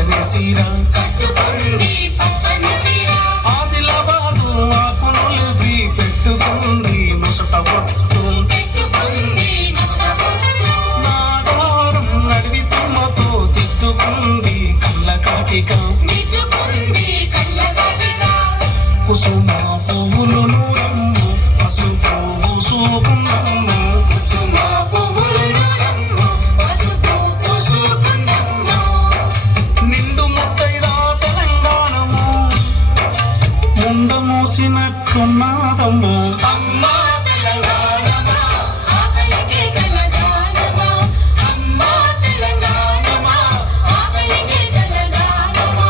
పచ్చని సీర కట్టుకుంది పచ్చని సీర ఆదిలాబాదు ఆకునులిపి పెట్టుకుంది ముసట పొట్టు పెట్టుకుంది ముసట పొట్టు నాగారం అడవి తుమ్మతో తిద్దుకుంది కళ్ళ కాటిక దిద్దుకుంది కళ్ళ కాటిక కుసుమ పువ్వులు నూరమ్ము పసుపు పూసుకున్నమ్ము కుసుమ పువ్వులు నూరమ్ము పసుపు పూసుకున్నమ్ము నిండు ముత్తైదా తెలంగాణము ముందు మూసినట్టున్నాదమ్ము అమ్మా తెలంగాణమా ఆకలికి కలగానమా అమ్మా తెలంగాణమా ఆకలికి కలగానమా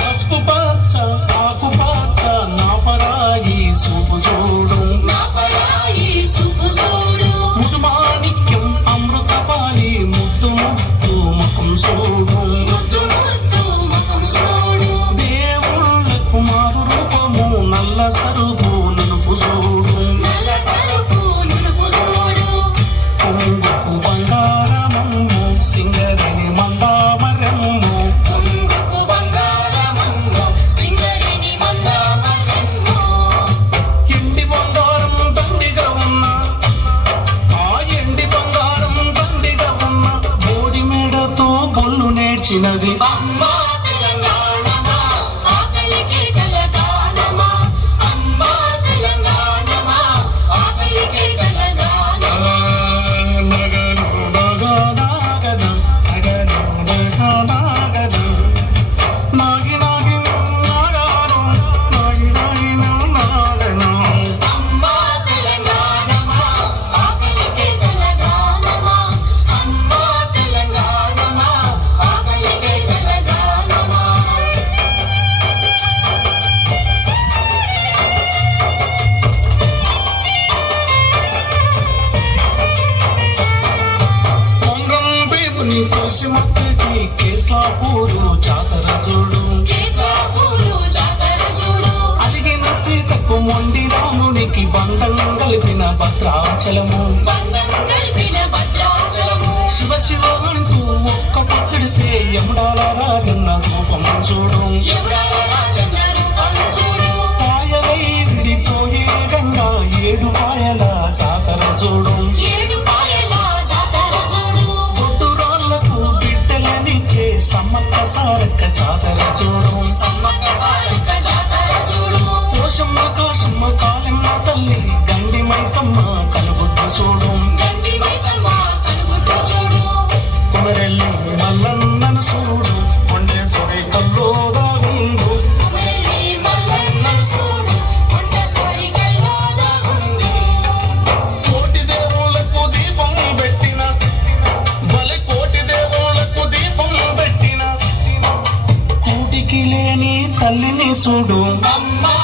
పసుపు పచ్చ ఆకుపచ్చ నా పరాయి సూపు చూడు నా పరాయి చూపు చూడు ముదుమాణిక్యం అమృతపాలి ముద్దు ముద్దు ముఖం చూడు ముద్దు ముద్దు ముఖం చూడు దేవుళ్ళకు మారు రూపము నల్ల సరుపు నునుపు చూడు నల్ల సరుపు నునుపు చూడు పొంగుకు బంగారమమ్ము సింగరిని మందామరమ్ము పొంగుకు బంగారమమ్ము సింగరిని మందామరమ్ము ఎండి బంగారం దండిగా ఉన్న ఆ ఎండి బంగారం దండిగా ఉన్న బోడి మేడతో బొల్లు నేర్చినది అమ్మా తెలంగాణమా ఆకలికి కలగానమా అమ్మా తెలంగాణమా ఆకలికి కలగానమా నగను నగనాగను నగను నగనాగను నాగి నాగి నాగాను నాగి నాగి నాగను అమ్మా తెలంగాణమా ఆకలికి కలగానమా అమ్మా తెలంగాణమా ఆకలికి కలగానమా పొంగం బేబుని తోసి మక్కకి కేస్లాపూరు జాతర చూడు కేసాపూరు జాతర చూడు అలిగిన సీతకు మొండి రామునికి బంధం కలిపిన భద్రాచలము బంధం కలిపిన భద్రాచలము శివ శివ అంటూ ఒక్క పొత్తిడిసే యముడాల రాజన్న రూపం చూడు ఎవరాల రాజన్న రూపం చూడు పాయలై విడిపోయే గంగా ఏడు పాయల జాతర చూడు ఏడు పాయల జాతర చూడు బొడ్డు రాళ్లకు బిడ్డలనిచ్చే సమ్మక్క సారక్క జాతర చూడు సమ్మక్క సారక్క జాతర చూడు పోషమ్మ కాశమ్మ కాలమ్మ తల్లి గండి మైసమ్మ కనుగుడ్డు చూడు గండి మైసమ్మ కనుగుడ్డు చూడు కుమరెల్లి మల్లన్నను చూడు కొండేశ్వరి కల్లోదాగుండు కుమరెల్లి మల్లన్నను చూడు కొండేశ్వరి కల్లోదా ఉంది కోటి దేవుళ్ళకు దీపం పెట్టిన బలి కోటి దేవుళ్ళకు దీపం పెట్టిన కూటికి లేని తల్లిని చూడు అమ్మా